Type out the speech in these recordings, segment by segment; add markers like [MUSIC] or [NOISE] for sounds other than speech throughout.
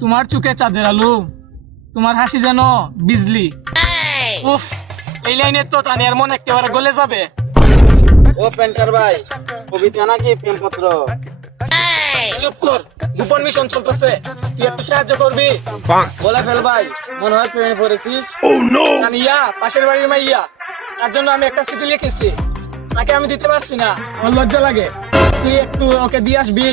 তোমার চোখে চাঁদের আলু তোমার হাসি যেন বিজলি। উফ এই লাইনের তো তানিয়ার মন একেবারে গলে যাবে। ও পেন্টার ভাই কবিতা নাকি প্রেমপত্র? চুপ কর গোপন মিশন চলতেছে। তুই একটু সাহায্য করবি? বলে ফেল ভাই মনে হয় প্রেমে পড়েছিস। তানিয়া পাশের বাড়ির মাইয়া তার জন্য আমি একটা চিঠি লিখেছি। তাকে আমি দিতে পারছি না আমার লজ্জা লাগে। তুই একটু ওকে দিয়ে আসবি।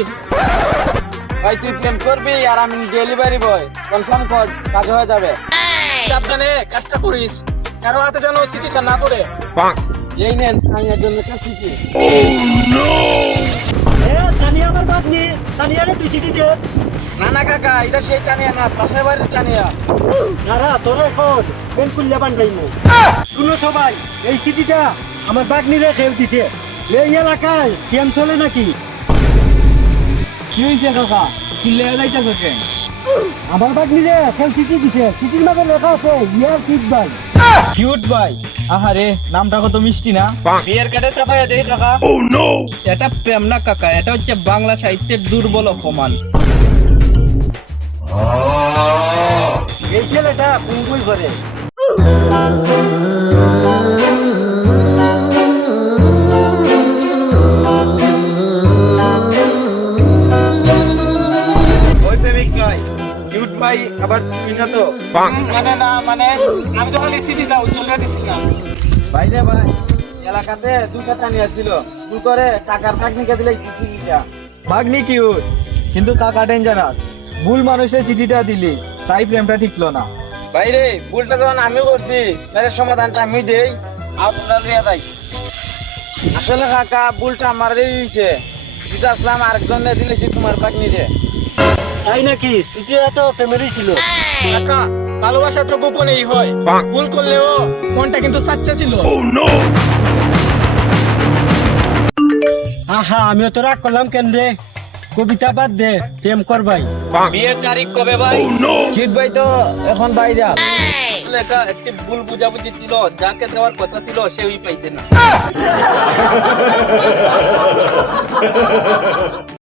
ভাই তুই প্রেম করবি আর আমি ডেলিভারি বয় কনফার্ম কর কাজ হয়ে যাবে। সাবধানে কাজটা করিস। কারও হাতে যেন ওই চিঠিটা না পড়ে। এই নেন আমি জন্য কাজ শিখি তানিয়া আমার বাগনি তানিয়ারে তুই চিঠি দে। না না কাকা এটা সেই জানিয়া না পাশের বাড়ির জানিয়া নারা তোর এখন পেন কুল্লে বান্ধাইমু শুনো সবাই এই চিঠিটা আমার বাগনিরে খেল দিতে। এই এলাকায় কেম চলে নাকি? কি হয়েছে কাকা? চিল্লে যাইতেছে কেন? আমার বাগনিরে খেল চিঠি দিছে। চিঠির মাঝে লেখা আছে ইয়ার কিট বাই। কিউট আহারে নামটা কত মিষ্টি না? বিয়ের কাটে চাপাইয়া দেই কাকা। এটা প্রেম না কাকা এটা হচ্ছে বাংলা সাহিত্যের দুর্বল অপমান। এই ছেলেটা কুঙ্গুই করে ভাই আবার তুই না তো? মানে না মানে আমি তো খালি চিঠি দাও চলে দিছিলাম ভাইরে ভাই এলাকাতে দুটা জানিয়া ছিল ভুল করে কাকার কাকনিকে দিলে চিঠিটা ভাগ্নি কিউট কিন্তু কাকা ডেঞ্জারাস ভুল মানুষের চিঠিটা দিলি তাই প্রেমটা ঠিকলো না। ভাইরে ভুলটা যখন আমি করছি তাহলে সমাধানটা আমি দেই আর তোমরা লইয়া যাই। আসলে কাকা ভুলটা আমার হয়েছে দিতে আসলাম আরেকজন দিলেছি তোমার কাকনিরে তাই নাকি? চিঠিটা তো ফ্যামিলি ছিল। কাকা ভালোবাসা তো গোপনেই হয়। ভুল করলেও মনটা কিন্তু সাচ্চা ছিল। আহা আমিও তো রাগ করলাম কেন রে? কবিতা বাদ দে প্রেম কর ভাই। বিয়ের তারিখ কবে ভাই? কিট ভাই তো এখন বাইরে। এটা একটি ভুল বুঝাবুঝি ছিল। যাকে দেওয়ার কথা ছিল সেই পাইছে না। [LAUGHS]